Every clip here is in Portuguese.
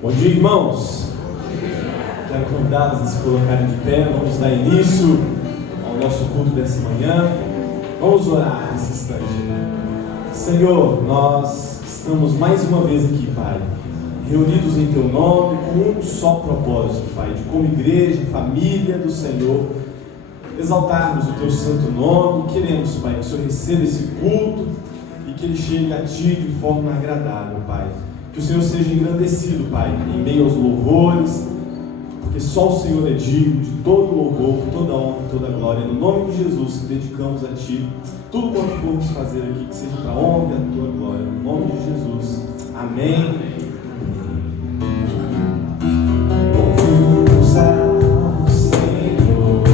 Bom dia, irmãos. Quero convidá-los a se colocarem de pé. Vamos dar início ao nosso culto dessa manhã. Vamos orar nesse instante. Senhor, nós estamos mais uma vez aqui, Pai, reunidos em Teu nome com um só propósito, Pai, de como igreja, família do Senhor, exaltarmos o Teu santo nome. Queremos, Pai, que o Senhor receba esse culto e que ele chegue a Ti de forma agradável, Pai. Que o Senhor seja engrandecido, Pai, em meio aos louvores, porque só o Senhor é digno de todo louvor, toda honra, toda glória. No nome de Jesus, que dedicamos a Ti tudo quanto formos fazer aqui, que seja para a honra e a Tua glória. No nome de Jesus. Amém. Louvemos ao Senhor.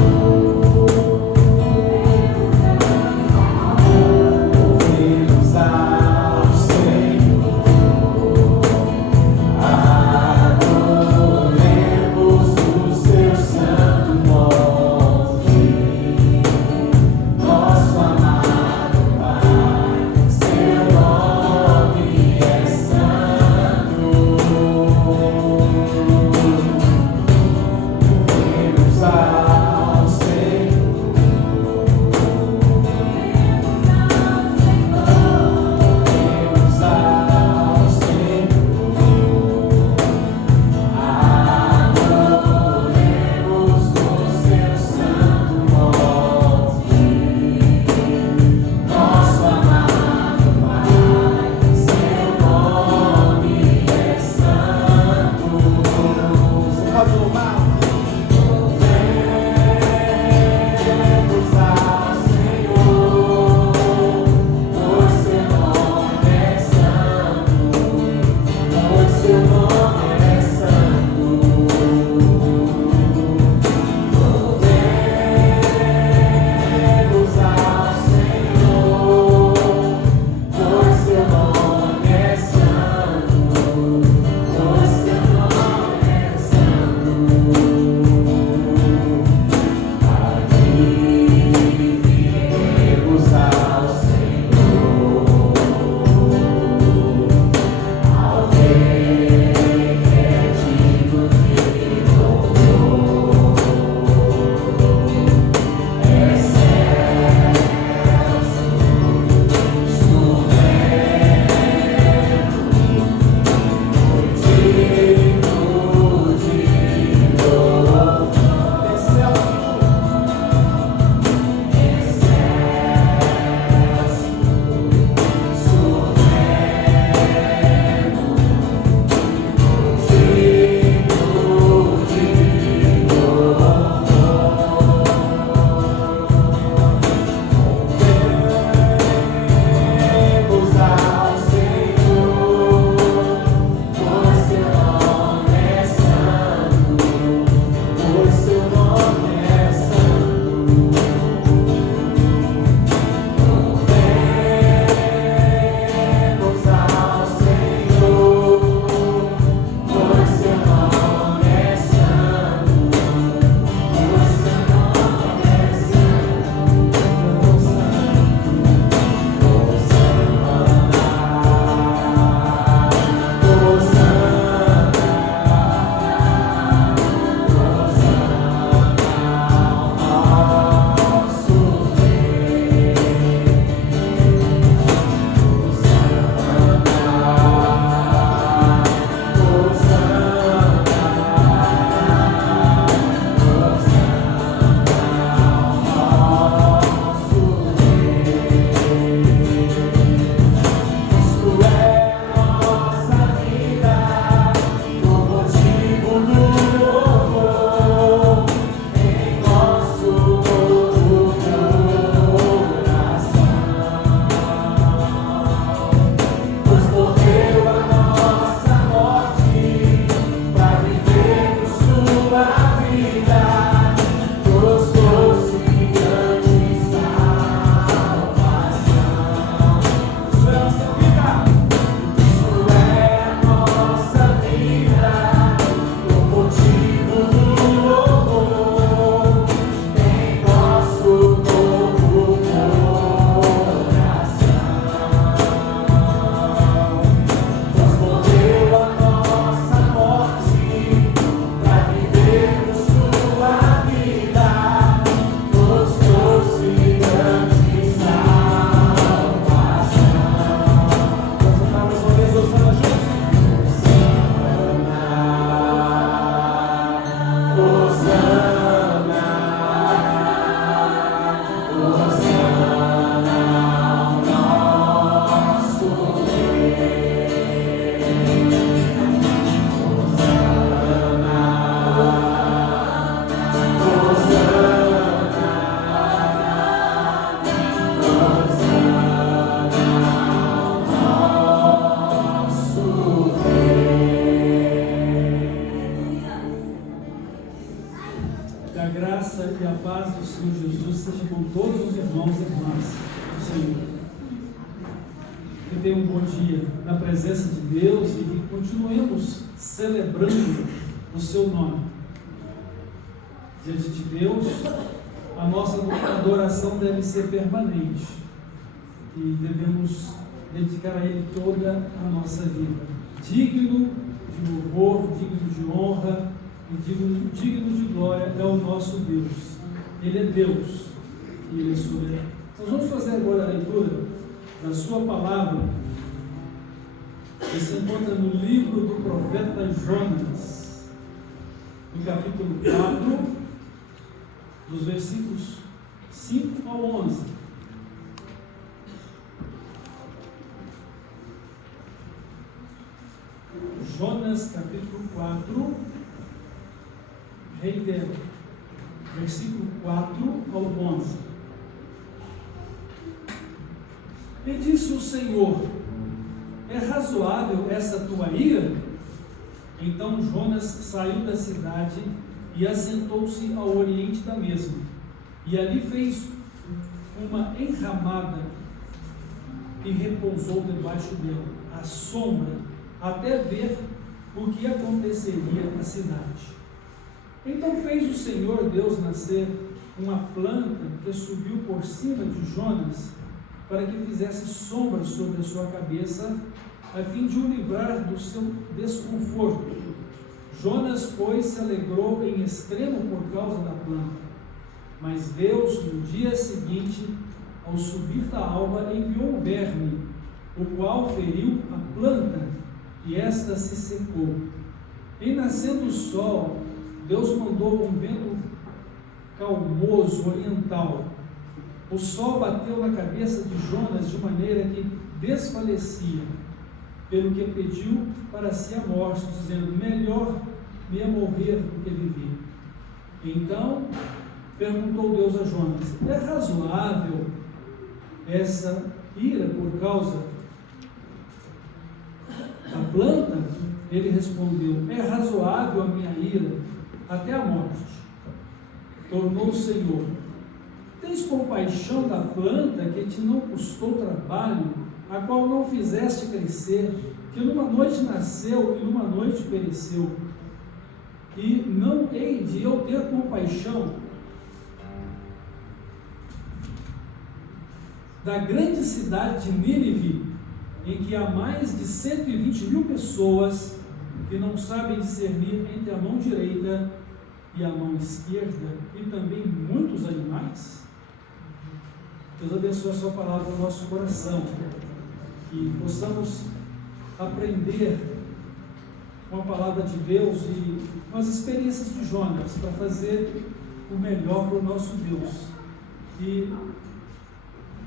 Louvemos ao Senhor. Adoremos o Seu santo nome. Nosso amado Pai, Seu nome é santo. e a paz do Senhor Jesus seja com todos os irmãos e irmãs do Senhor. Que tenham um bom dia na presença de Deus e que continuemos celebrando o seu nome. Diante de Deus, a nossa adoração deve ser permanente e devemos dedicar a Ele toda a nossa vida. Digno de louvor, digno de honra e digno de glória é o nosso Deus. Ele é Deus e Ele é soberano. Nós vamos fazer agora a leitura da sua palavra, que se encontra no livro do profeta Jonas, no capítulo 4, dos versículos 5 ao 11. Jonas, capítulo 4, reitero, versículo 4 ao 11. E disse o Senhor: é razoável essa tua ira? Então Jonas saiu da cidade e assentou-se ao oriente da mesma, e ali fez uma enramada e repousou debaixo dela, à sombra, até ver o que aconteceria na cidade. Então fez o Senhor Deus nascer uma planta que subiu por cima de Jonas, para que fizesse sombra sobre a sua cabeça, a fim de o livrar do seu desconforto. Jonas, pois, se alegrou em extremo por causa da planta. Mas Deus, no dia seguinte, ao subir da alva, enviou um verme, o qual feriu a planta, e esta se secou. E nascendo o sol, Deus mandou um vento calmoso oriental. O sol bateu na cabeça de Jonas de maneira que desfalecia, pelo que pediu para si a morte, dizendo: melhor me é morrer do que viver. Então perguntou Deus a Jonas: é razoável essa ira por causa da planta? Ele respondeu: é razoável a minha ira até a morte. Tornou o Senhor: tens compaixão da planta que te não custou trabalho, a qual não fizeste crescer, que numa noite nasceu e numa noite pereceu? E não hei de eu ter compaixão da grande cidade de Nínive, em que há mais de 120.000 pessoas que não sabem discernir entre a mão direita e a mão esquerda, e também muitos animais? Deus abençoe a sua palavra no nosso coração, que possamos aprender com a palavra de Deus e com as experiências de Jonas, para fazer o melhor para o nosso Deus e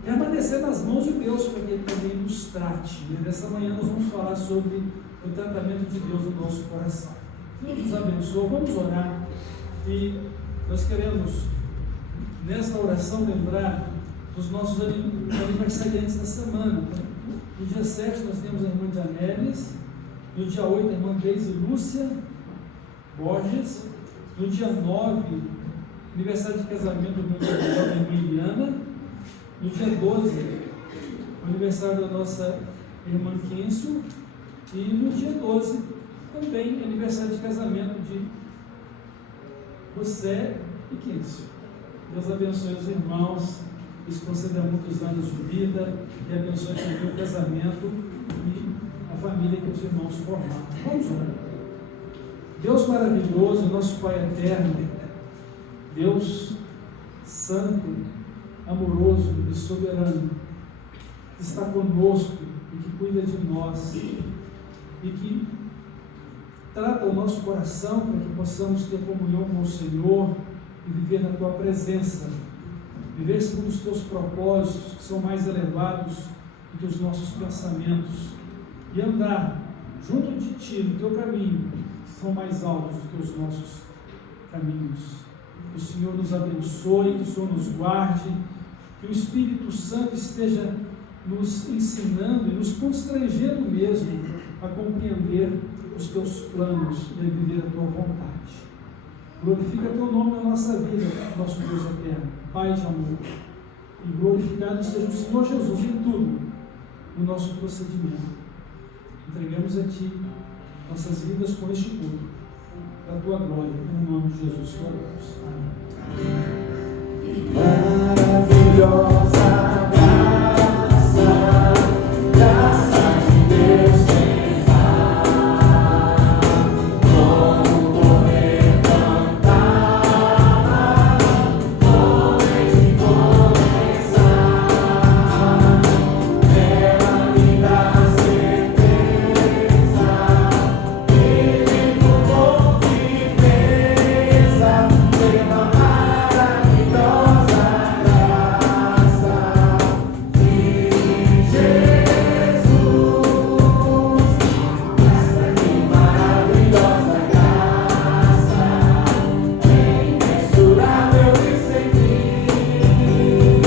permanecer nas mãos de Deus, para que Ele também nos trate. E nessa manhã nós vamos falar sobre o tratamento de Deus no nosso coração. Deus nos abençoe. Vamos orar, e nós queremos nesta oração lembrar dos nossos aniversariantes da semana. No dia 7 nós temos a irmã Janelis, no dia 8 a irmã Deise Lúcia Borges, no dia 9 aniversário de casamento do meu irmão da irmã Iliana, no dia 12 o aniversário da nossa irmã Quincio, e no dia 12 também aniversário de casamento de José e Quincio. Deus abençoe os irmãos, lhes conceda muitos anos de vida e abençoe também o casamento e a família que os irmãos formaram. Vamos orar. Deus maravilhoso, nosso Pai eterno, Deus santo, amoroso e soberano, que está conosco e que cuida de nós e que trata o nosso coração para que possamos ter comunhão com o Senhor e viver na Tua presença, viver segundo os Teus propósitos, que são mais elevados do que os nossos pensamentos, e andar junto de Ti, no Teu caminho, que são mais altos do que os nossos caminhos. Que o Senhor nos abençoe, que o Senhor nos guarde, que o Espírito Santo esteja nos ensinando e nos constrangendo mesmo a compreender os Teus planos e a viver a Tua vontade. Glorifica teu nome na nossa vida, nosso Deus eterno, Pai de amor. E glorificado seja o Senhor Jesus em tudo, no nosso procedimento. Entregamos a Ti nossas vidas com este culto, para a Tua glória, em nome de Jesus que oramos. Amém. Maravilhosa graça de Deus sem par, como correr cantar, como de começar, ela me dá certeza, vivo com firmeza, pela maravilhosa graça de Jesus. Graça que maravilhosa graça, imensurável e sem fim,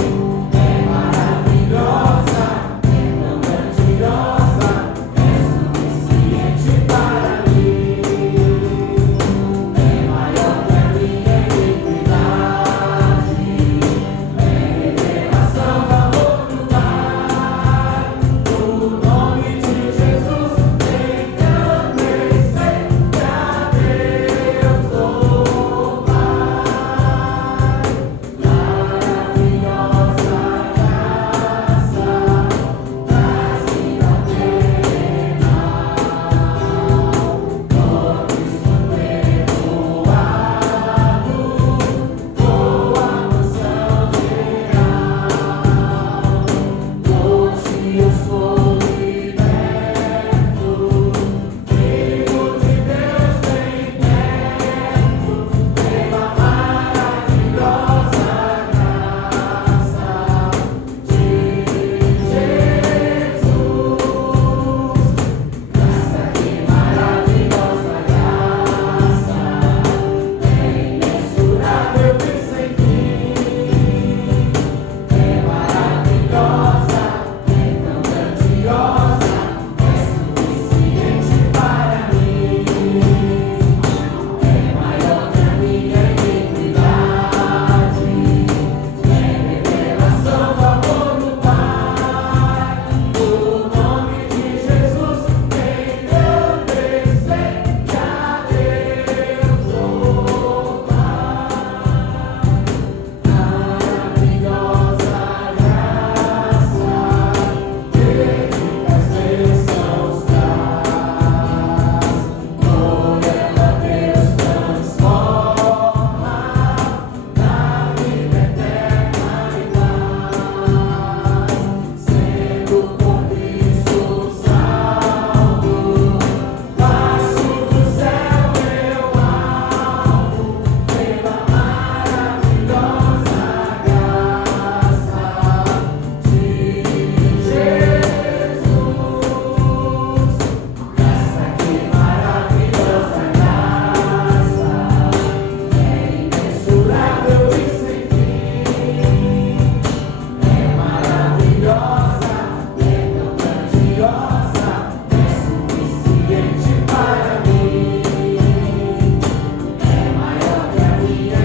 é maravilhosa, é tão grandiosa, é suficiente para mim, é maior que a minha iniquidade, é revelação do amor do Pai. O nome de Jesus tem engrandecer a Deus do Pai. Maravilhosa graça, trazida terrenal, nós foi perdoado, com a mansão real. Hoje eu sou liberto, filho de Deus bem perto, pela maravilhosa graça de Jesus. Graça que maravilhosa graça, imensurável e sem fim, é maravilhosa, é tão grandiosa, é suficiente para mim, é maior que a minha iniquidade, é revelação do amor do Pai. O nome de Jesus tem engrandecer a Deus do Pai. Maravilhosa graça, terríveis bênçãos traz, por ela Deus transforma na vida eterna e paz, sendo por Cristo salvo, passo do céu meu alvo, pela maravilhosa graça de Jesus. Graça que maravilhosa graça, imensurável e sem fim, é maravilhosa, é tão grandiosa, é suficiente para mim, é maior que a minha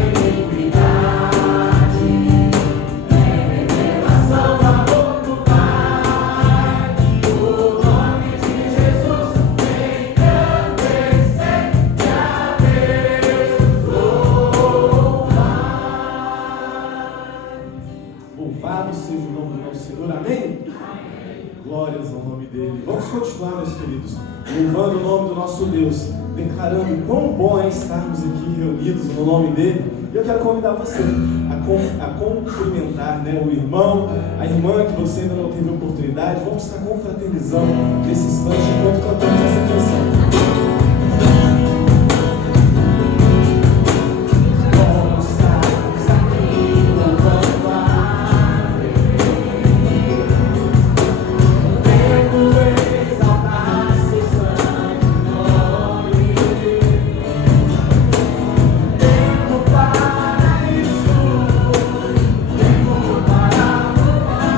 iniquidade, é revelação do amor do Pai. O nome de Jesus tem engrandecer a Deus do Pai. Louvado seja o nome do nosso Senhor, amém? Glórias ao nome dele. Vamos continuar, meus queridos, louvando o nome do nosso Deus, declarando quão bom é estarmos aqui reunidos no nome dele. E eu quero convidar você a cumprimentar, né, o irmão, a irmã que você ainda não teve oportunidade. Vamos estar confraternizando nesse instante enquanto cantamos essa canção. Vamos estarmos aqui louvando a Devo exaltar seu santo nome, tempo para isso, tempo para louvar.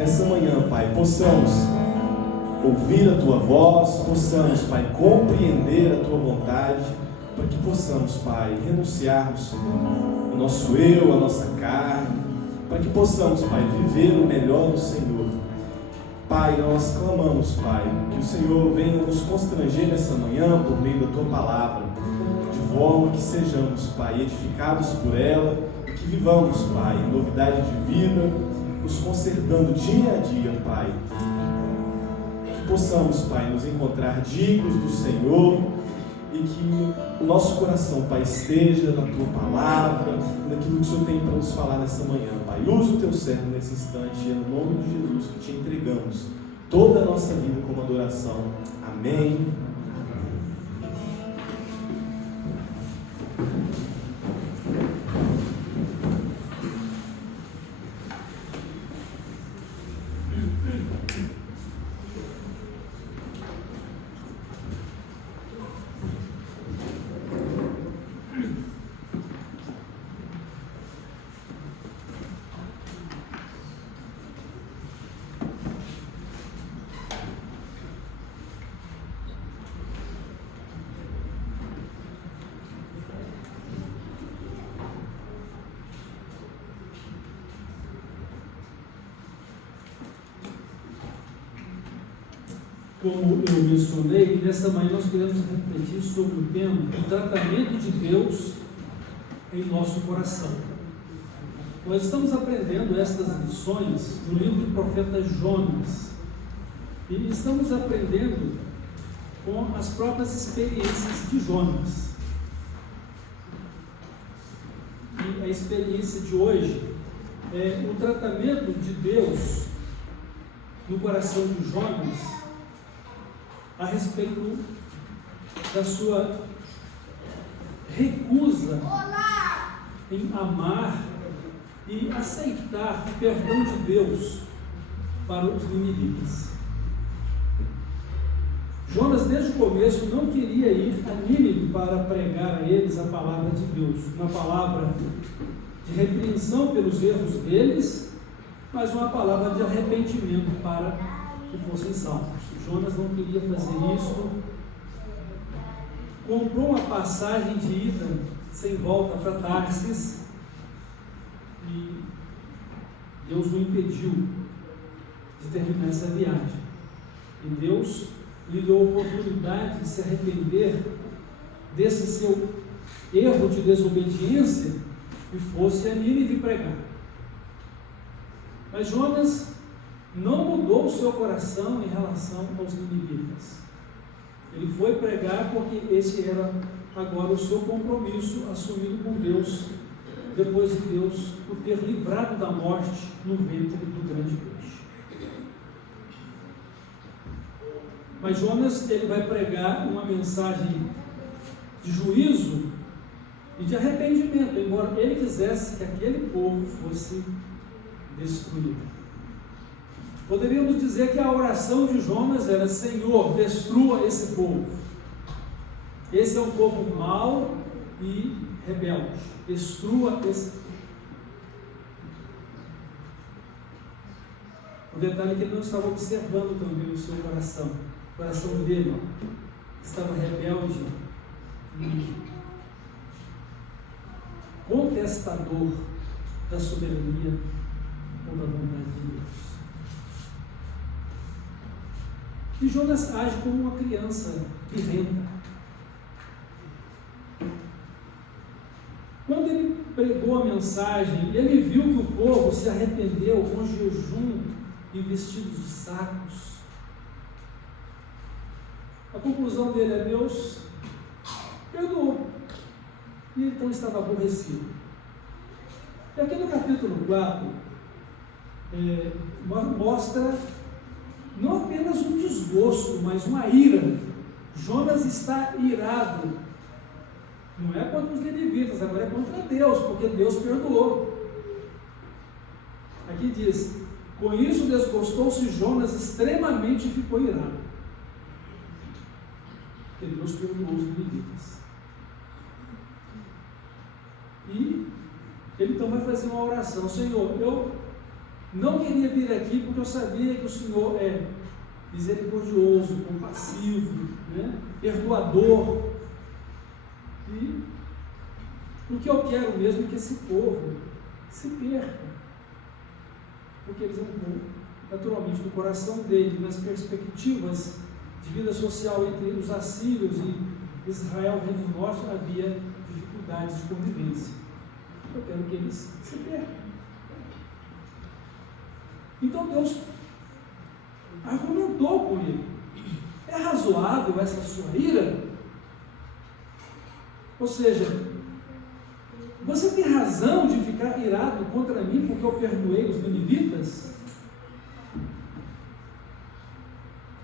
Nessa manhã, Pai, possamos ouvir a Tua voz, possamos, Pai, compreender a Tua vontade, para que possamos, Pai, renunciarmos ao nosso eu, à nossa carne, para que possamos, Pai, viver o melhor do Senhor. Pai, nós clamamos, Pai, que o Senhor venha nos constranger nessa manhã por meio da Tua palavra, de forma que sejamos, Pai, edificados por ela, e que vivamos, Pai, em novidade de vida, nos consertando dia a dia, Pai. Que possamos, Pai, nos encontrar dignos do Senhor e que o nosso coração, Pai, esteja na Tua palavra, naquilo que o Senhor tem para nos falar nessa manhã, Pai. Usa o Teu servo nesse instante, é no nome de Jesus que Te entregamos toda a nossa vida como adoração. Amém como eu mencionei, nessa manhã nós queremos refletir sobre o tema do tratamento de Deus em nosso coração. Nós estamos aprendendo estas lições no livro do profeta Jonas e estamos aprendendo com as próprias experiências de Jonas. E a experiência de hoje é o tratamento de Deus no coração de Jonas a respeito da sua recusa em amar e aceitar o perdão de Deus para os ninivitas. Jonas, desde o começo, não queria ir a Nínive para pregar a eles a palavra de Deus, uma palavra de repreensão pelos erros deles, mas uma palavra de arrependimento para que fossem salvos. Jonas não queria fazer isso, comprou uma passagem de ida sem volta para Tarsis e Deus o impediu de terminar essa viagem. E Deus lhe deu a oportunidade de se arrepender desse seu erro de desobediência e fosse a Nínive pregar. Mas Jonas não mudou o seu coração em relação aos ninivitas. Ele foi pregar porque esse era agora o seu compromisso assumido com Deus, depois de Deus o ter livrado da morte no ventre do grande peixe. Mas Jonas, ele vai pregar uma mensagem de juízo e de arrependimento, embora ele quisesse que aquele povo fosse destruído. Poderíamos dizer que a oração de Jonas era: Senhor, destrua esse povo. Esse é um povo mau e rebelde. Destrua esse povo. O detalhe é que ele não estava observando também o seu coração. O coração dele estava rebelde e contestador da soberania ou da vontade de Deus. E Jonas age como uma criança birrenta. Quando ele pregou a mensagem, ele viu que o povo se arrependeu com jejum e vestidos de sacos. A conclusão dele é: Deus perdoou. E então estava aborrecido. E aqui no capítulo 4, mostra não apenas um desgosto, mas uma ira. Jonas está irado. Não é contra os ninivitas, agora é contra Deus, porque Deus perdoou. Aqui diz: com isso desgostou-se Jonas extremamente e ficou irado. Porque Deus perdoou os ninivitas. E ele então vai fazer uma oração: Senhor, eu não queria vir aqui porque eu sabia que o Senhor é misericordioso, compassivo, perdoador. E o que eu quero mesmo é que esse povo se perca. Porque eles não vão, naturalmente, no coração dele, nas perspectivas de vida social entre os assírios e Israel, Reino do Norte, havia dificuldades de convivência. Eu quero que eles se percam. Então Deus argumentou com ele: é razoável essa sua ira? Ou seja, você tem razão de ficar irado contra mim porque eu perdoei os ninivitas?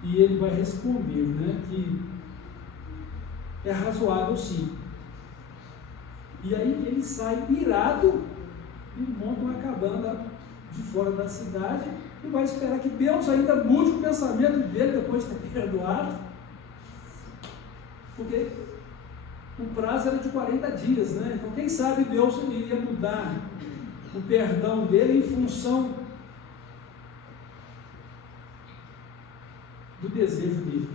E ele vai responder, que é razoável sim. E aí ele sai irado e monta uma cabana de fora da cidade e vai esperar que Deus ainda mude o pensamento dele depois de ter perdoado, porque o prazo era de 40 dias, Então quem sabe Deus iria mudar o perdão dele em função do desejo dele.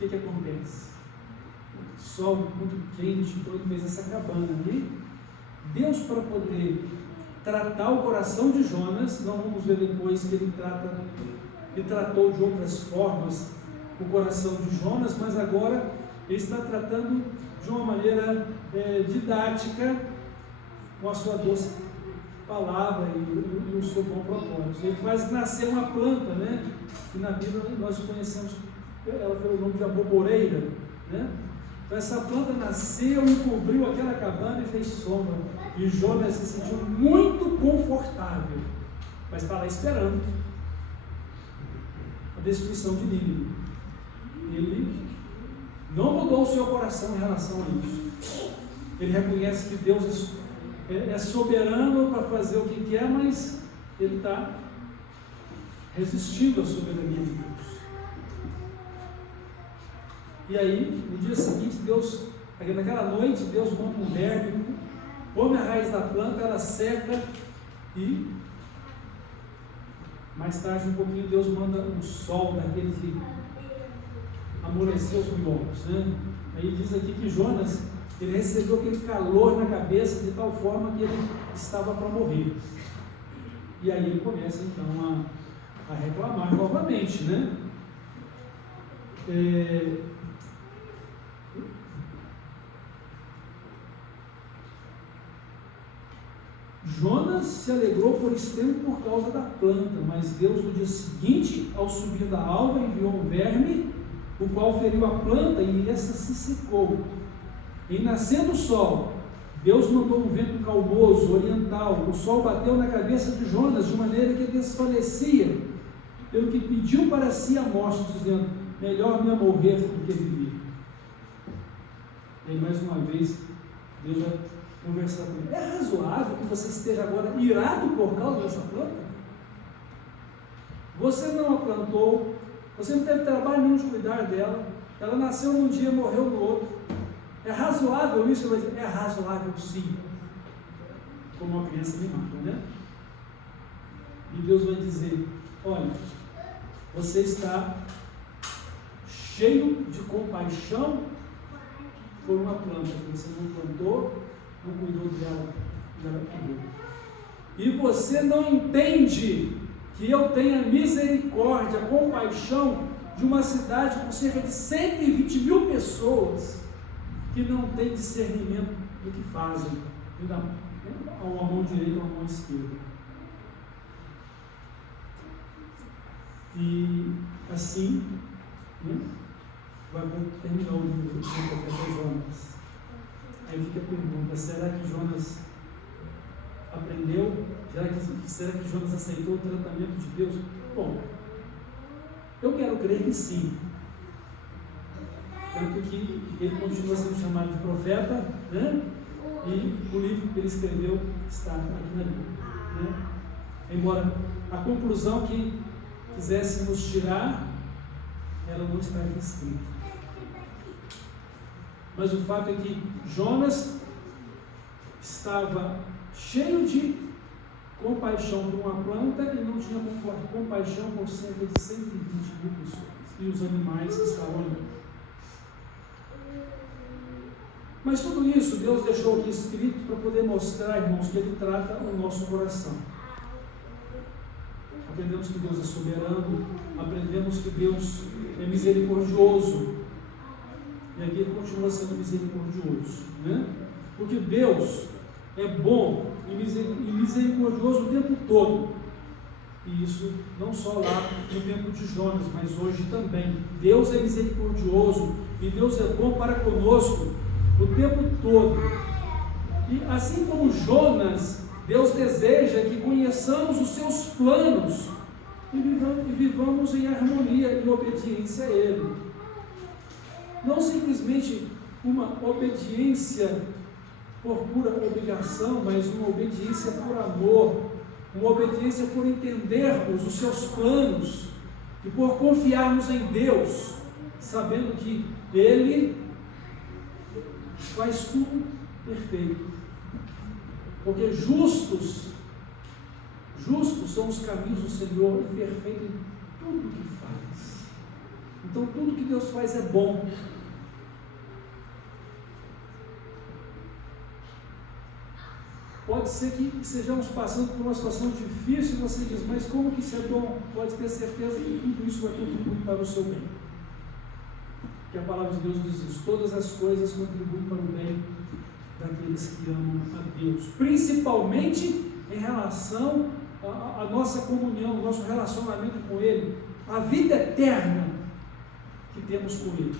E o que acontece? Sol muito quente, então ele fez essa cabana ali. Deus, para poder tratar o coração de Jonas. Não vamos ver depois que ele tratou de outras formas o coração de Jonas, mas agora ele está tratando de uma maneira didática, com a sua doce palavra e o seu bom propósito. Ele faz nascer uma planta, né? E na Bíblia nós conhecemos ela pelo nome de aboboreira, né? Então essa planta nasceu e cobriu aquela cabana e fez sombra. E Jonas se sentiu muito confortável, mas está lá esperando a destruição de Nínive. Ele não mudou o seu coração em relação a isso. Ele reconhece que Deus é soberano para fazer o que quer, mas ele está resistindo à soberania de Deus. E aí, no dia seguinte, naquela noite, Deus manda um verme, come a raiz da planta, ela seca e mais tarde, um pouquinho, Deus manda um sol daquele que amoleceu os miolhos, né? Aí diz aqui que Jonas, ele recebeu aquele calor na cabeça de tal forma que ele estava para morrer. E aí ele começa então a reclamar novamente, né? Jonas se alegrou por extremo por causa da planta, mas Deus no dia seguinte, ao subir da alva, enviou um verme, o qual feriu a planta e essa se secou. E nascendo o sol, Deus mandou um vento calmoso, oriental. O sol bateu na cabeça de Jonas de maneira que ele desfalecia, pelo que pediu para si a morte, dizendo: melhor me morrer do que viver. E aí, mais uma vez, Deus vai conversar com ele. É razoável que você esteja agora irado por causa dessa planta? Você não a plantou, você não teve trabalho nenhum de cuidar dela, ela nasceu num dia e morreu no outro. É razoável isso? Ele vai dizer: é razoável sim, como uma criança mimada, né? E Deus vai dizer: olha, você está cheio de compaixão por uma planta que você não plantou, não cuidou dela, e ela cuidou. E você não entende que eu tenho misericórdia, compaixão de uma cidade com cerca de 120 mil pessoas que não têm discernimento do que fazem, a uma mão direita ou a mão esquerda. E assim, né, vai terminar o livro do profeta Jonas. Aí fica a pergunta: será que Jonas aprendeu? Será que Jonas aceitou o tratamento de Deus? Bom, eu quero crer que sim. Tanto que ele continua sendo chamado de profeta, né? E o livro que ele escreveu está aqui na Bíblia, né? Embora a conclusão que quiséssemos tirar, ela não está aqui escrita. Mas o fato é que Jonas estava cheio de compaixão por uma planta e não tinha compaixão por cerca de 120 mil pessoas e os animais que estavam ali. Mas tudo isso Deus deixou aqui escrito para poder mostrar, irmãos, que Ele trata o nosso coração. Aprendemos que Deus é soberano, aprendemos que Deus é misericordioso, e aqui Ele continua sendo misericordioso, né? Porque Deus é bom e misericordioso o tempo todo, e isso não só lá no tempo de Jonas, mas hoje também. Deus é misericordioso e Deus é bom para conosco o tempo todo. E assim como Jonas, Deus deseja que conheçamos os seus planos e vivamos em harmonia e obediência a Ele. Não simplesmente uma obediência por pura obrigação, mas uma obediência por amor, uma obediência por entendermos os seus planos e por confiarmos em Deus, sabendo que Ele faz tudo perfeito. Porque justos são os caminhos do Senhor, e perfeito em tudo que faz. Então tudo que Deus faz é bom. Pode ser que sejamos passando por uma situação difícil e você diz, mas como que isso é bom? Pode ter certeza que tudo isso vai contribuir para o seu bem. Porque a palavra de Deus diz isso, todas as coisas contribuem para o bem daqueles que amam a Deus, principalmente em relação à nossa comunhão, ao nosso relacionamento com Ele, a vida eterna que temos com Ele,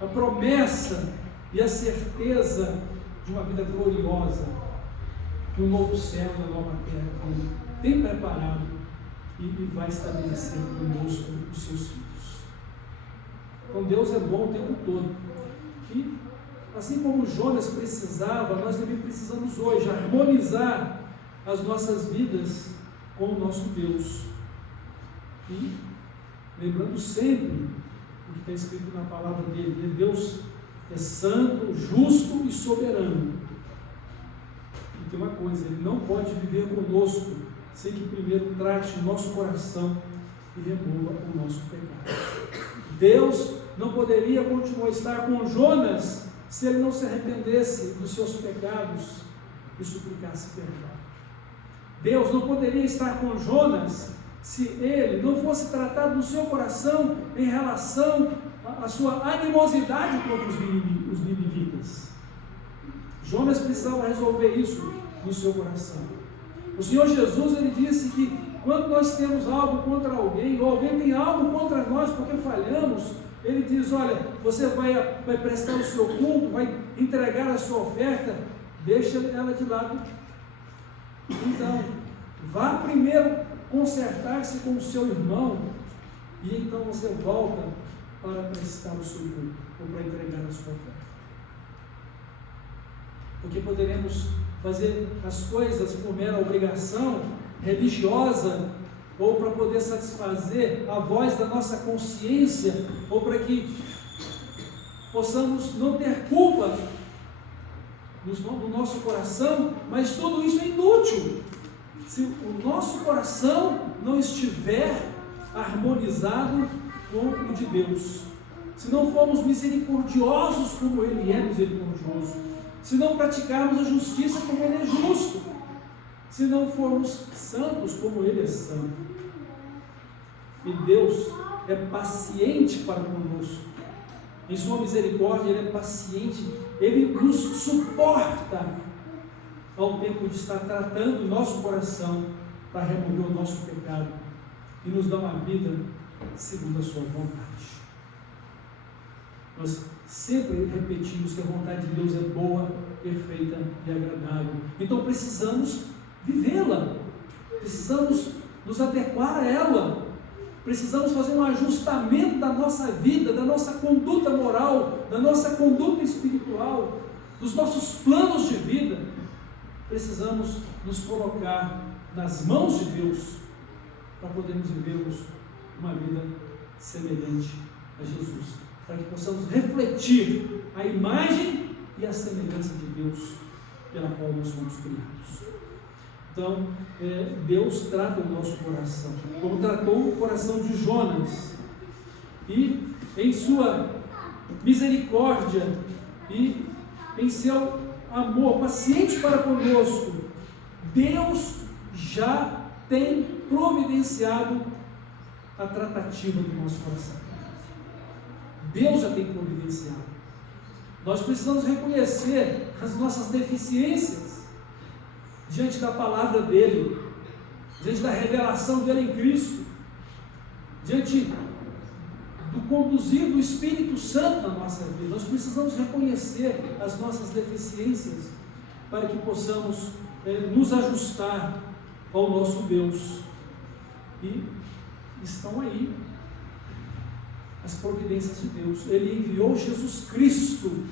a promessa e a certeza de uma vida gloriosa, de um novo céu e uma nova terra, que Ele tem preparado e vai estabelecer conosco os seus filhos. Então Deus é bom o tempo todo. E assim como Jonas precisava, nós também precisamos hoje harmonizar as nossas vidas com o nosso Deus. E lembrando sempre o que está escrito na palavra dele, Deus é santo, justo e soberano. E tem uma coisa, Ele não pode viver conosco sem que primeiro trate o nosso coração e remova o nosso pecado. Deus não poderia continuar a estar com Jonas se ele não se arrependesse dos seus pecados e suplicasse perdão. Deus não poderia estar com Jonas se ele não fosse tratado no seu coração em relação à sua animosidade contra os ninivitas. Jonas precisava resolver isso no seu coração. O Senhor Jesus, Ele disse que quando nós temos algo contra alguém, ou alguém tem algo contra nós porque falhamos, Ele diz, olha, você vai prestar o seu culto, vai entregar a sua oferta, deixa ela de lado. Então, vá primeiro consertar-se com o seu irmão, e então você volta para prestar o seu culto, ou para entregar a sua oferta. Porque poderemos fazer as coisas por mera obrigação religiosa, ou para poder satisfazer a voz da nossa consciência, ou para que possamos não ter culpa no nosso coração, mas tudo isso é inútil se o nosso coração não estiver harmonizado com o de Deus, se não formos misericordiosos como Ele é misericordioso, se não praticarmos a justiça como Ele é justo, se não formos santos como Ele é santo. E Deus é paciente para conosco, em sua misericórdia Ele é paciente, Ele nos suporta ao tempo de estar tratando o nosso coração para remover o nosso pecado e nos dar uma vida segundo a sua vontade. Nós sempre repetimos que a vontade de Deus é boa, perfeita e agradável. Então precisamos vivê-la, precisamos nos adequar a ela, precisamos fazer um ajustamento da nossa vida, da nossa conduta moral, da nossa conduta espiritual, dos nossos planos de vida. Precisamos nos colocar nas mãos de Deus para podermos vivermos uma vida semelhante a Jesus, para que possamos refletir a imagem e a semelhança de Deus pela qual nós somos criados. Então, Deus trata o nosso coração, como tratou o coração de Jonas, e em sua misericórdia e em seu amor paciente para conosco, Deus já tem providenciado a tratativa do nosso coração. Deus já tem providenciado. Nós precisamos reconhecer as nossas deficiências diante da palavra dele, diante da revelação dele em Cristo, diante do conduzir do Espírito Santo na nossa vida. Nós precisamos reconhecer as nossas deficiências para que possamos nos ajustar ao nosso Deus. E estão aí as providências de Deus. Ele enviou Jesus Cristo,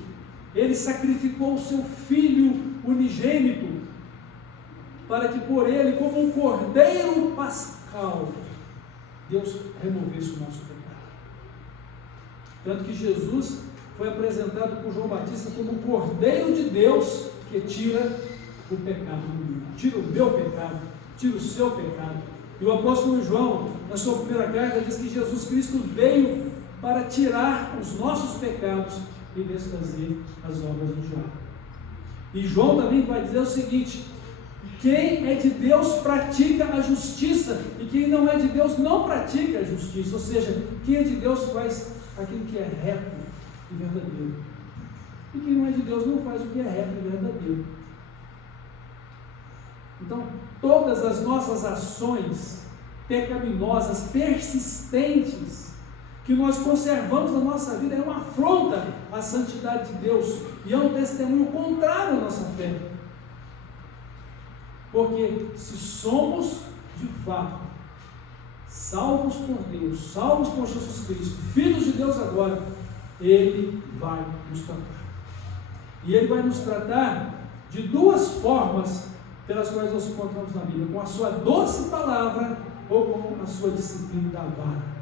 Ele sacrificou o seu Filho unigênito, para que por Ele, como um cordeiro pascal, Deus removesse o nosso pecado. Tanto que Jesus foi apresentado por João Batista como o Cordeiro de Deus que tira o pecado do mundo, tira o meu pecado, tira o seu pecado. E o apóstolo João, na sua primeira carta, diz que Jesus Cristo veio para tirar os nossos pecados e desfazer as obras do diabo. E João também vai dizer o seguinte, Quem é de Deus pratica a justiça, e quem não é de Deus não pratica a justiça. Ou seja, quem é de Deus faz aquilo que é reto e verdadeiro, e quem não é de Deus não faz o que é reto e verdadeiro. Então, todas as nossas ações pecaminosas, persistentes, que nós conservamos na nossa vida, é uma afronta à santidade de Deus, e é um testemunho contrário à nossa fé. Porque se somos, de fato, salvos por Deus, salvos por Jesus Cristo, filhos de Deus agora, Ele vai nos tratar. E Ele vai nos tratar de duas formas pelas quais nós encontramos na Bíblia: com a sua doce palavra ou com a sua disciplina da vara,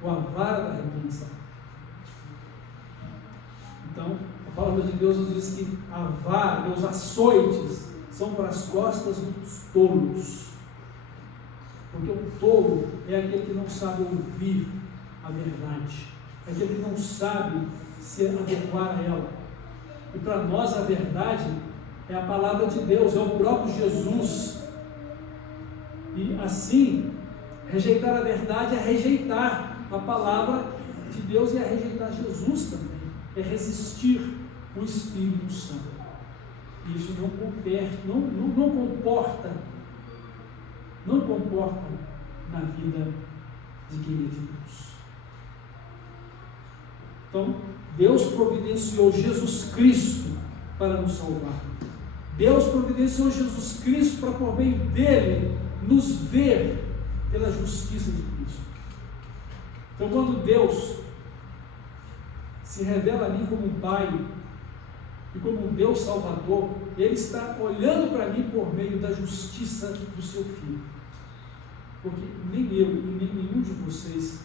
ou a vara da repreensão. Então, a palavra de Deus nos diz que a vara, os açoites, são para as costas dos tolos. Porque o tolo é aquele que não sabe ouvir a verdade, é aquele que não sabe se adequar a ela. E para nós a verdade é a palavra de Deus, é o próprio Jesus. E assim, rejeitar a verdade é rejeitar a palavra de Deus e é rejeitar Jesus também, é resistir o Espírito Santo. Isso não comporta na vida de quem é de Deus. Então, Deus providenciou Jesus Cristo para nos salvar. Deus providenciou Jesus Cristo para, por meio dele, nos ver pela justiça de Cristo. Então, quando Deus se revela a mim como um Pai e como um Deus Salvador, Ele está olhando para mim por meio da justiça do seu Filho. Porque nem eu e nem nenhum de vocês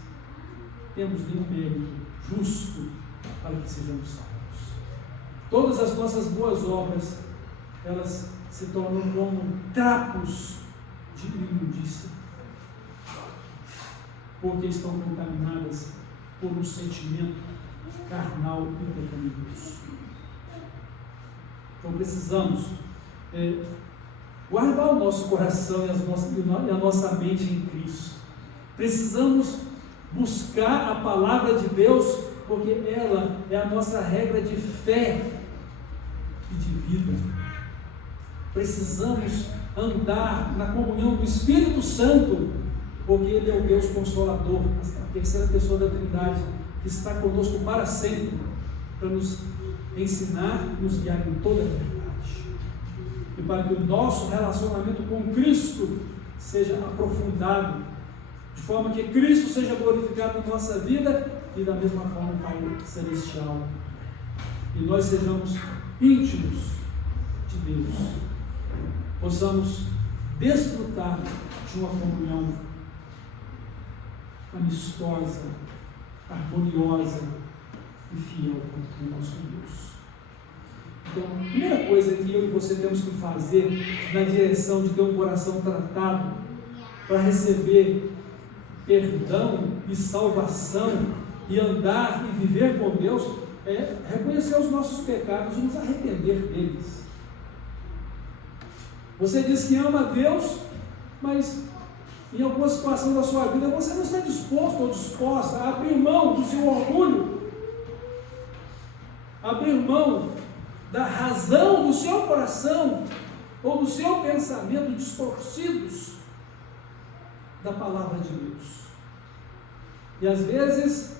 temos nenhum mérito justo para que sejamos salvos. Todas as nossas boas obras, elas se tornam como trapos de imundícia, porque estão contaminadas por um sentimento carnal e pecaminoso. Então precisamos guardar o nosso coração e a nossa mente em Cristo. Precisamos buscar a palavra de Deus, porque ela é a nossa regra de fé e de vida. Precisamos andar na comunhão do Espírito Santo, porque Ele é o Deus Consolador, a terceira pessoa da Trindade, que está conosco para sempre, para nos ensinar e nos guiar em toda a verdade. E para que o nosso relacionamento com Cristo seja aprofundado, de forma que Cristo seja glorificado na nossa vida e da mesma forma o Pai Celestial. E nós sejamos íntimos de Deus, possamos desfrutar de uma comunhão amistosa, harmoniosa e fiel com o nosso Deus. Então, a primeira coisa que eu e você temos que fazer na direção de ter um coração tratado para receber perdão e salvação e andar e viver com Deus é reconhecer os nossos pecados e nos arrepender deles. Você diz que ama a Deus, mas em alguma situação da sua vida você não está disposto ou disposta a abrir mão do seu orgulho, abrir mão da razão do seu coração ou do seu pensamento distorcidos da palavra de Deus. E às vezes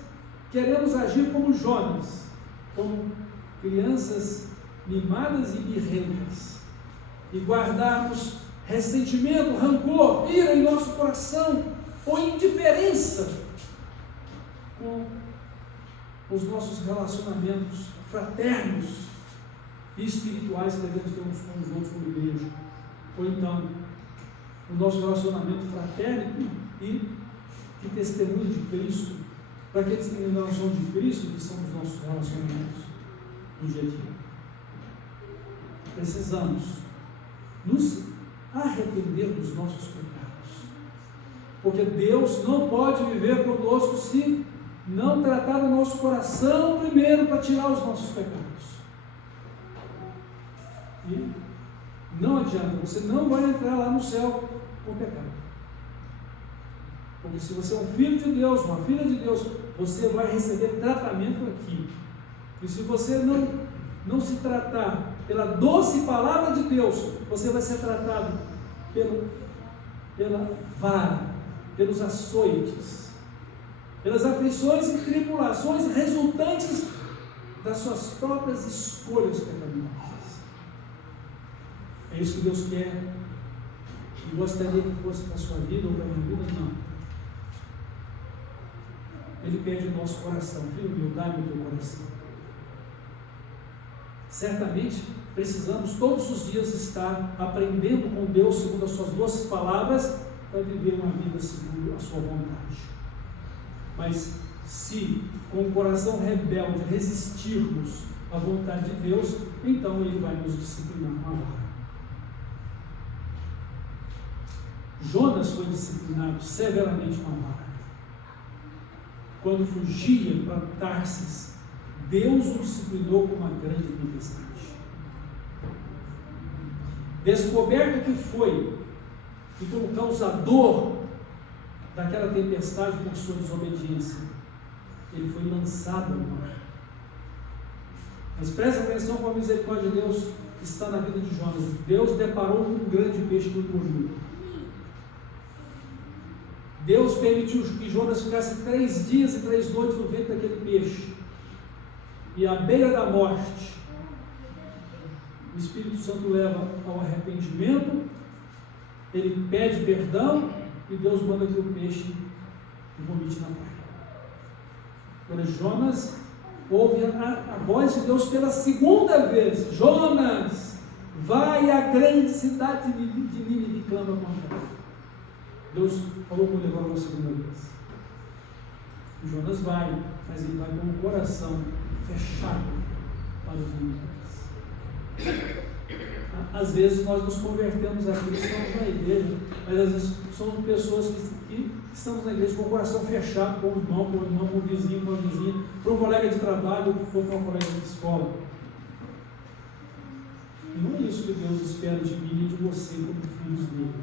queremos agir como Jonas, como crianças mimadas e birrentas, e guardarmos ressentimento, rancor, ira em nosso coração, ou indiferença com os nossos relacionamentos fraternos e espirituais que devemos ter uns com os outros como igreja. Ou então, o nosso relacionamento fraterno e de testemunho de Cristo, para aqueles que não são de Cristo, que são os nossos relacionamentos no dia a dia. Precisamos nos arrepender dos nossos pecados, porque Deus não pode viver conosco se não tratar do nosso coração primeiro para tirar os nossos pecados. E Não adianta, você não vai entrar lá no céu com pecado. Porque se você é um filho de Deus, uma filha de Deus, você vai receber tratamento aqui. E se você não se tratar pela doce palavra de Deus, você vai ser tratado pela vara, pelos açoites, pelas aflições e tribulações resultantes das suas próprias escolhas pecaminosas. É isso que Deus quer. E gostaria que fosse para a sua vida ou para a minha vida? Não. Ele pede o nosso coração. Filho meu, dá-me o teu coração. Certamente precisamos todos os dias estar aprendendo com Deus segundo as suas doces palavras para viver uma vida segundo a sua vontade. Mas se com o coração rebelde resistirmos à vontade de Deus, então Ele vai nos disciplinar com a vara. Jonas foi disciplinado severamente com a vara. Quando fugia para Tarsis, Deus o disciplinou com uma grande tempestade. Descoberto que foi e como causador daquela tempestade por sua desobediência, ele foi lançado ao mar. Mas preste atenção com a misericórdia de Deus que está na vida de Jonas. Deus deparou com um grande peixe no rio. Deus permitiu que Jonas ficasse 3 dias e 3 noites no ventre daquele peixe. E à beira da morte, o Espírito Santo leva ao arrependimento, ele pede perdão e Deus manda que o peixe vomite na praia. Agora Jonas ouve a voz de Deus pela segunda vez: Jonas, vai à grande cidade de Nínive e clama contra ela. Deus falou com ele agora pela segunda vez. Jonas vai, mas ele vai com o coração fechado para os inimigos. Às vezes nós nos convertemos aqui, estamos na igreja, mas às vezes somos pessoas que estamos na igreja com o coração fechado com o irmão, com o vizinho, com a vizinha, para um colega de trabalho ou para um colega de escola. E não é isso que Deus espera de mim e de você como filhos dele,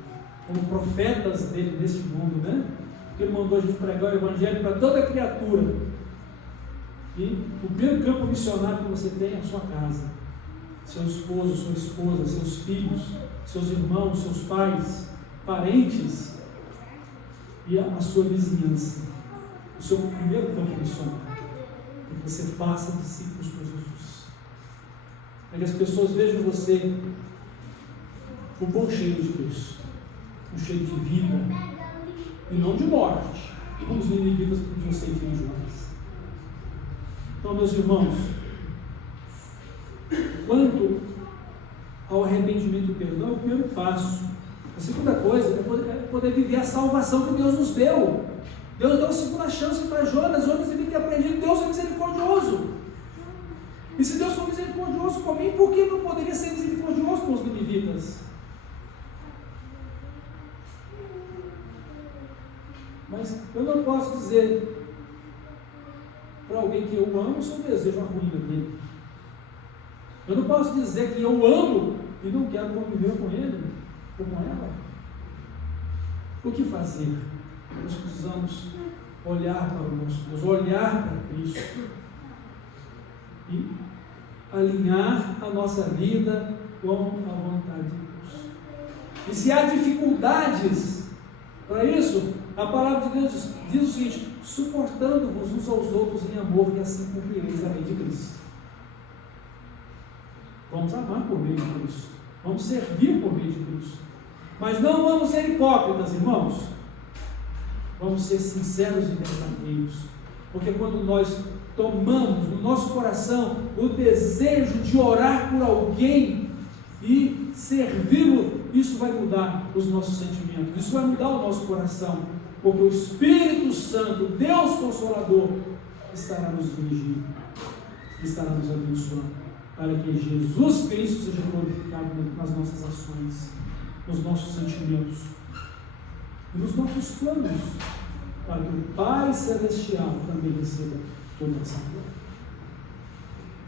como profetas dele neste mundo, né? Porque ele mandou a gente pregar o evangelho para toda criatura. E o primeiro campo missionário que você tem é a sua casa. Seu esposo, sua esposa, seus filhos, seus irmãos, seus pais, parentes e a sua vizinhança. O seu primeiro campo missionário. Para que você faça discípulos para Jesus. Para que as pessoas vejam você com o bom cheiro de Cristo, um cheiro de vida e não de morte, como os ninivitas podiam sentir em Jonas. Então, meus irmãos, quanto ao arrependimento e perdão, é o primeiro passo. A segunda coisa é poder viver a salvação que Deus nos deu. Deus deu a segunda chance para Jonas. Jonas devia ter aprendido: Deus é misericordioso. E se Deus for misericordioso com mim, por que não poderia ser misericordioso com os ninivitas? Mas eu não posso dizer para alguém que eu amo se eu desejo a ruína dele. Eu não posso dizer que eu amo e não quero conviver com ele ou com ela. O que fazer? Nós precisamos olhar para o nosso Deus, olhar para Cristo e alinhar a nossa vida com a vontade de Deus. E se há dificuldades para isso, a palavra de Deus diz o seguinte: suportando-vos uns aos outros em amor, e assim cumprireis a lei de Cristo. Vamos amar por meio de Cristo, vamos servir por meio de Cristo, mas não vamos ser hipócritas, irmãos. Vamos ser sinceros e verdadeiros, porque quando nós tomamos no nosso coração o desejo de orar por alguém e servi-lo, isso vai mudar os nossos sentimentos, isso vai mudar o nosso coração, porque o Espírito Santo, Deus Consolador, estará nos dirigindo, estará nos abençoando, para que Jesus Cristo seja glorificado nas nossas ações, nos nossos sentimentos e nos nossos planos, para que o Pai Celestial também receba toda essa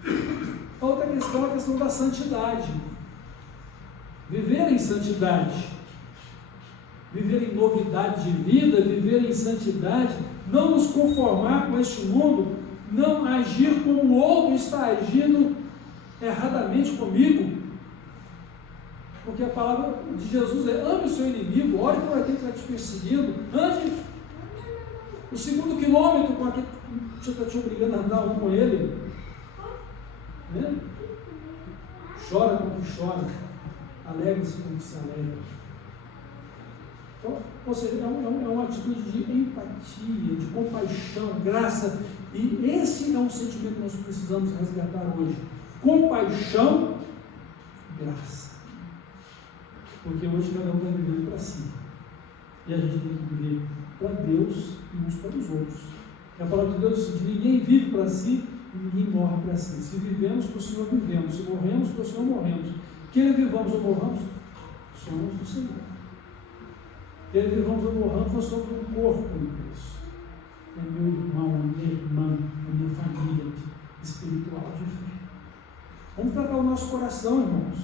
glória. A outra questão é a questão da santidade. viver em santidade, viver em novidade de vida, viver em santidade, não nos conformar com este mundo, não agir como o outro está agindo erradamente comigo, porque a palavra de Jesus é: ame o seu inimigo, ore por aquele que está te perseguindo, ande o segundo quilômetro com aquele que está te obrigando a andar um com ele, né? Chora com o que chora, alegre-se com o que se alegra. Então, ou seja, é uma atitude de empatia, de compaixão, graça, e esse é um sentimento que nós precisamos resgatar hoje: compaixão, graça. Porque hoje cada um está vivendo para si, e a gente tem que viver para Deus e uns para os outros. A palavra de Deus diz que ninguém vive para si e ninguém morre para si. Se vivemos, para o Senhor vivemos. Se morremos, para o Senhor morremos. Quer vivamos ou morramos, somos do Senhor. Quer vivamos ou morramos, nós somos um corpo em Cristo. É meu irmão, a minha irmã, a minha família espiritual de fé. Vamos tratar o nosso coração, irmãos,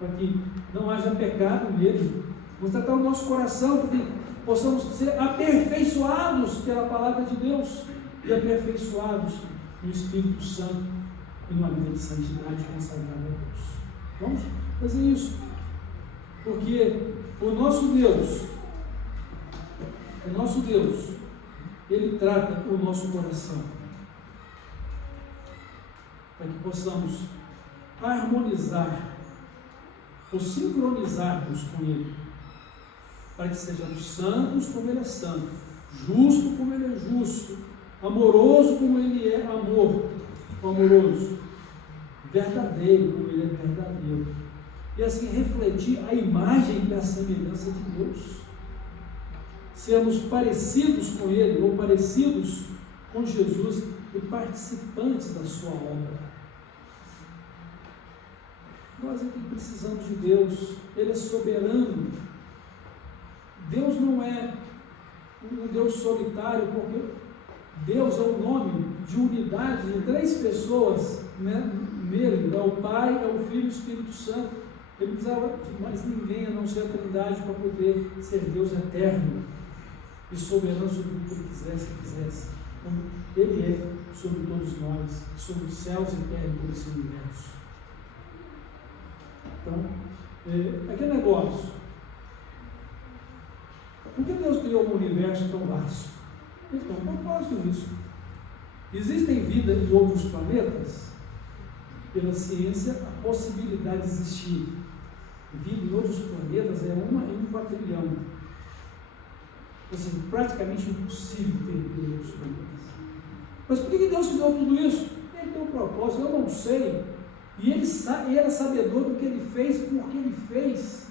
para que não haja pecado nele. Vamos tratar o nosso coração para que possamos ser aperfeiçoados pela palavra de Deus e aperfeiçoados no Espírito Santo e numa vida de santidade consagrada a Deus. Vamos fazer isso, porque o nosso Deus, Ele trata o nosso coração para que possamos harmonizar ou sincronizarmos com Ele, para que sejamos santos como Ele é santo, justo como Ele é justo, amoroso como Ele é amoroso, verdadeiro como Ele é verdadeiro, e assim refletir a imagem e a semelhança de Deus, sermos parecidos com Ele, ou parecidos com Jesus e participantes da sua obra. Nós aqui precisamos de Deus, Ele é soberano. Deus não é um Deus solitário, porque Deus é o nome de unidade de 3 pessoas, né, nele, é o Pai, é o Filho e o Espírito Santo. Ele não precisava de mais ninguém a não ser a Trindade para poder ser Deus eterno e soberano sobre o que Ele quisesse. Como Ele é sobre todos nós, sobre os céus e terra e todo esse universo. Então, aquele negócio. Por que Deus criou um universo tão vasto? Ele tem um propósito nisso. Existem vida em outros planetas? Pela ciência, a possibilidade de existir vida em outros planetas é 1 em 1 quatrilhão. Ou seja, praticamente impossível ter vida em outros planetas. Mas por que Deus criou tudo isso? Ele tem um propósito, eu não sei. E Ele era sabedor do que Ele fez e por que Ele fez.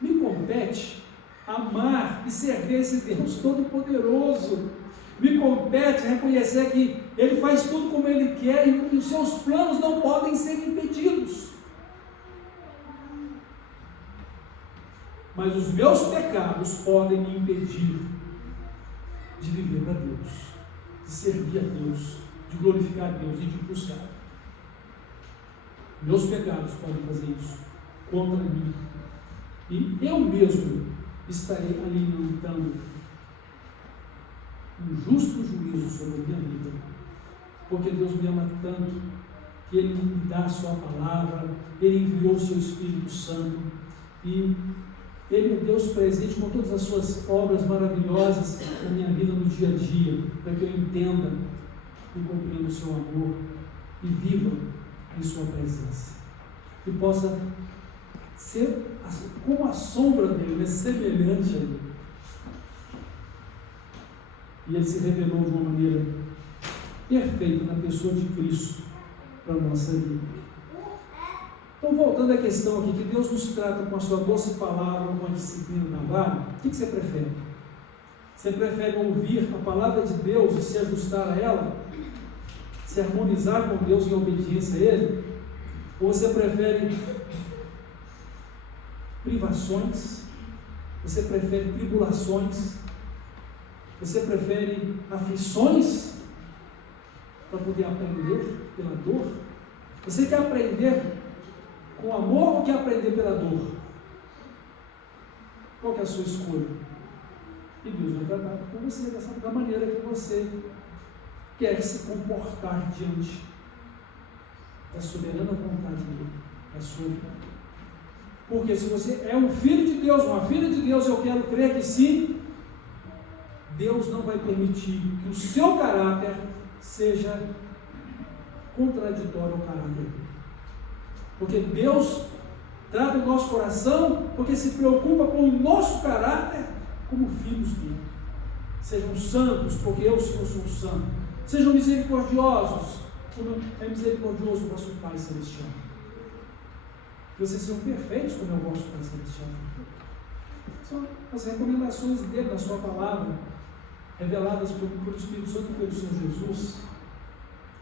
Me compete amar e servir esse Deus Todo-Poderoso. Me compete reconhecer que Ele faz tudo como Ele quer e os seus planos não podem ser impedidos. Mas os meus pecados podem me impedir de viver para Deus, de servir a Deus, de glorificar a Deus e de buscar. Meus pecados podem fazer isso contra mim. E eu mesmo estarei alimentando um justo juízo sobre a minha vida. Porque Deus me ama tanto que Ele me dá a sua palavra, Ele enviou o seu Espírito Santo e Ele é Deus presente com todas as suas obras maravilhosas na minha vida no dia a dia, para que eu entenda e compreenda o seu amor e viva em sua presença. E possa ser como a sombra dele, semelhante a ele. E ele se revelou de uma maneira perfeita na pessoa de Cristo para a nossa vida. Então, voltando à questão aqui, que Deus nos trata com a sua doce palavra, com a disciplina na vara, o que você prefere? Você prefere ouvir a palavra de Deus e se ajustar a ela? Se harmonizar com Deus em obediência a Ele? Ou você prefere privações? Você prefere tribulações? Você prefere aflições para poder aprender pela dor? Você quer aprender com amor ou quer aprender pela dor? Qual que é a sua escolha? E Deus vai tratar com você da maneira que você quer se comportar diante da soberana vontade dele, da sua vida. Porque se você é um filho de Deus, uma filha de Deus, eu quero crer que sim, Deus não vai permitir que o seu caráter seja contraditório ao caráter dele. Porque Deus trata o nosso coração, porque se preocupa com o nosso caráter como filhos dele. Sejam santos, porque eu, Senhor, sou santo. Sejam misericordiosos, como é misericordioso o vosso Pai Celestial. Que vocês sejam perfeitos como é o vosso Pai Celestial. São as recomendações dele na sua palavra, reveladas pelo Espírito Santo e pelo Senhor Jesus,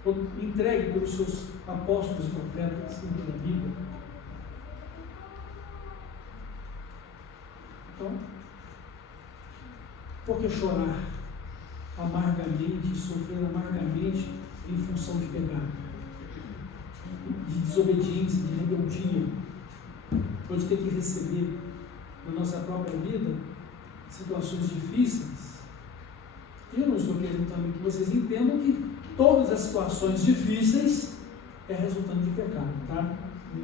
ou entregue pelos seus apóstolos e profetas na Bíblia. Então, por que chorar amargamente, sofrer amargamente em função de pecado, de desobediência, de rebeldia, ou de ter que receber na nossa própria vida situações difíceis? Eu não estou querendo também que vocês entendam que todas as situações difíceis é resultante de pecado, tá?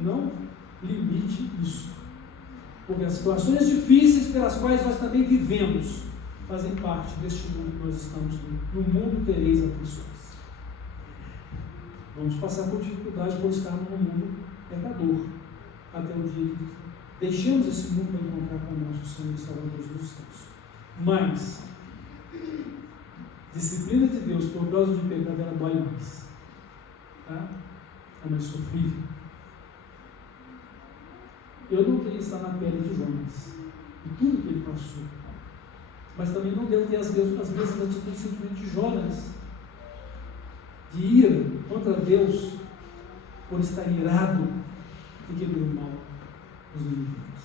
Não limite isso. Porque as situações difíceis pelas quais nós também vivemos fazem parte deste mundo que nós estamos no mundo tereis aflições. Vamos passar por dificuldades por estarmos no mundo pecador, até o dia que deixemos esse mundo para encontrar com o nosso Senhor e Salvador Jesus Cristo. Mas disciplina de Deus por causa de pecado, ela dói mais, tá? É mais sofrível. Eu não queria estar na pele de Jonas e tudo que ele passou, mas também não devo ter as mesmas atitudes simplesmente de Jonas, de ira contra Deus por estar irado e querendo mal os inimigos.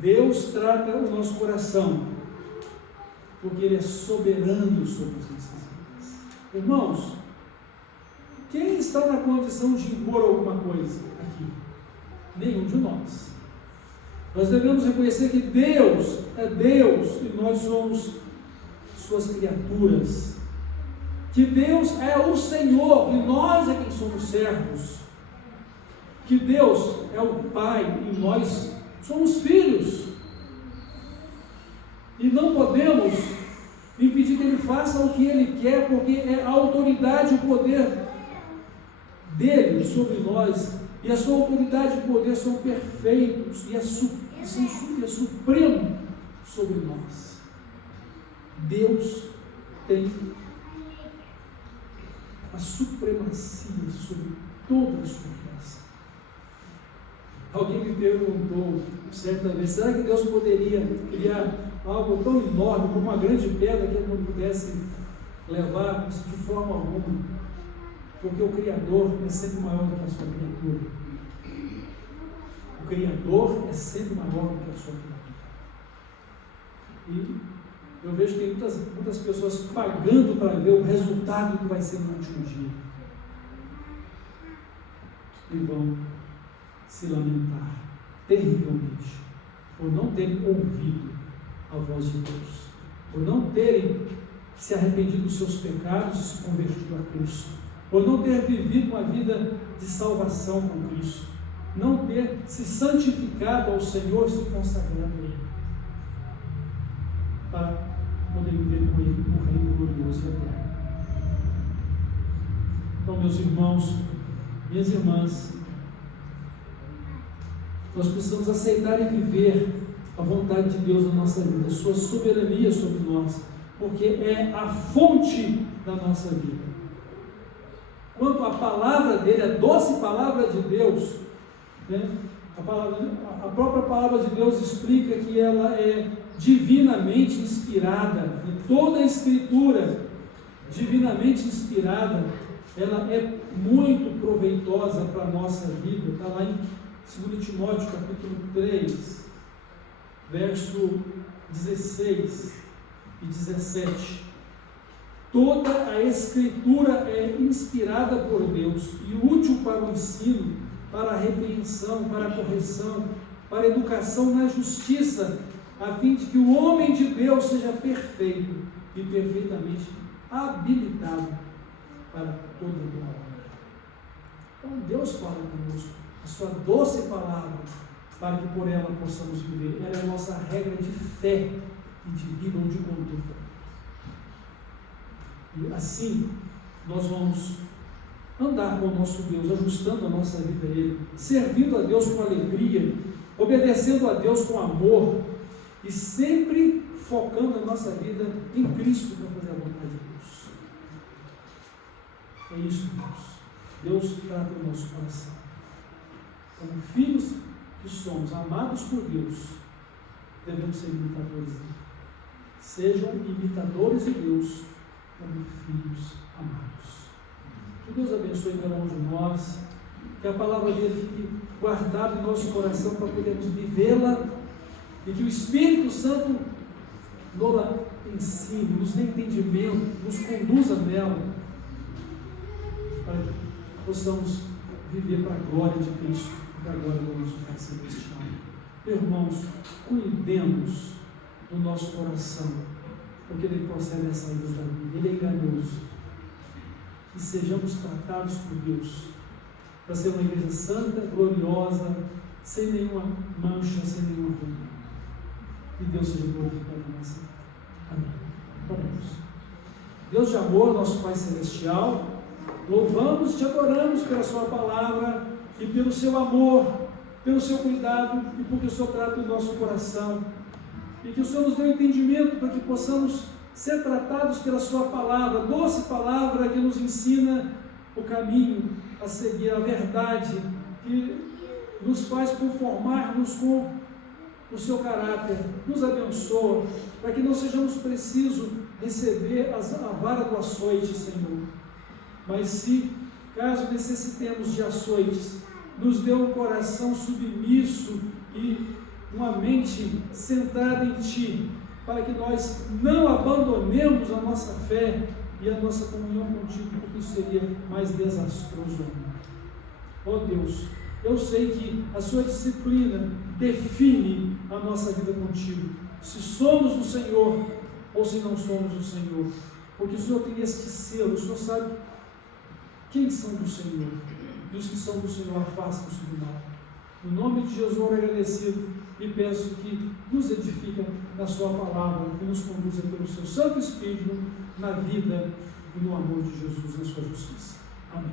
Deus trata o nosso coração porque Ele é soberano sobre as nossas vidas. Irmãos, quem está na condição de impor alguma coisa aqui? Nenhum de nós. Nós devemos reconhecer que Deus é Deus e nós somos suas criaturas. Que Deus é o Senhor e nós é quem somos servos. Que Deus é o Pai e nós somos filhos. E não podemos impedir que Ele faça o que Ele quer, porque é a autoridade e o poder dele sobre nós, e a sua autoridade e poder são perfeitos e é supremo sobre nós. Deus tem a supremacia sobre toda a sua criação. Alguém me perguntou certa vez, será que Deus poderia criar algo tão enorme como uma grande pedra que Ele não pudesse levar de forma alguma? Porque o Criador é sempre maior do que a sua criatura. O Criador é sempre maior do que a sua criatura. E eu vejo que tem muitas pessoas pagando para ver o resultado que vai ser no último dia. E vão se lamentar terrivelmente por não terem ouvido a voz de Deus, por não terem se arrependido dos seus pecados e se convertido a Cristo, por não ter vivido uma vida de salvação com Cristo, não ter se santificado ao Senhor e se consagrado a Ele, para poder viver com Ele no reino glorioso e eterno. Então, meus irmãos, minhas irmãs, nós precisamos aceitar e viver a vontade de Deus na nossa vida, a sua soberania sobre nós, porque é a fonte da nossa vida. Quanto à palavra dele, a doce palavra de Deus, né? A própria palavra de Deus explica que ela é divinamente inspirada, e toda a Escritura divinamente inspirada, ela é muito proveitosa para a nossa vida. Está lá em 2 Timóteo capítulo 3, verso 16 e 17. Toda a Escritura é inspirada por Deus e útil para o ensino, para a repreensão, para a correção, para a educação na justiça, a fim de que o homem de Deus seja perfeito e perfeitamente habilitado para toda boa obra. Então Deus fala conosco, a sua doce palavra, para que por ela possamos viver. Ela é a nossa regra de fé e de vida ou de conduta. E assim, nós vamos andar com o nosso Deus, ajustando a nossa vida a Ele, servindo a Deus com alegria, obedecendo a Deus com amor e sempre focando a nossa vida em Cristo para fazer a vontade de Deus. É isso, Deus. Deus trata o nosso coração. Como filhos que somos, amados por Deus, devemos ser imitadores dele. Sejam imitadores de Deus como filhos amados. Que Deus abençoe cada um de nós, que a palavra dele fique guardada em nosso coração para podermos vivê-la e que o Espírito Santo nos ensine, nos dê entendimento, nos conduza nela, para que possamos viver para a glória de Cristo, para a glória do nosso Pai Celestial. Irmãos, cuidemos do nosso coração, porque ele procede às saídas da vida, ele é enganoso. E sejamos tratados por Deus para ser uma igreja santa, gloriosa, sem nenhuma mancha, sem nenhuma ruína. E Deus seja glorificado na nossa vida. Amém. Oremos. Deus de amor, nosso Pai Celestial, louvamos e te adoramos pela sua palavra e pelo seu amor, pelo seu cuidado e porque o Senhor trata o nosso coração. E que o Senhor nos dê um entendimento para que possamos ser tratados pela sua palavra, doce palavra que nos ensina o caminho a seguir, a verdade, que nos faz conformar-nos com o seu caráter, nos abençoa, para que não sejamos precisos receber a vara do açoite, Senhor. Mas se, caso necessitemos de açoites, nos dê um coração submisso e uma mente centrada em Ti, para que nós não abandonemos a nossa fé e a nossa comunhão contigo, porque isso seria mais desastroso ainda. Ó Deus, eu sei que a sua disciplina define a nossa vida contigo, se somos do Senhor ou se não somos do Senhor, porque o Senhor tem este selo, o Senhor sabe quem são do Senhor, e os que são do Senhor afastam-se do mal. No nome de Jesus, eu agradecido e peço que nos edifique na sua palavra, que nos conduza pelo seu Santo Espírito na vida e no amor de Jesus, na sua justiça. Amém.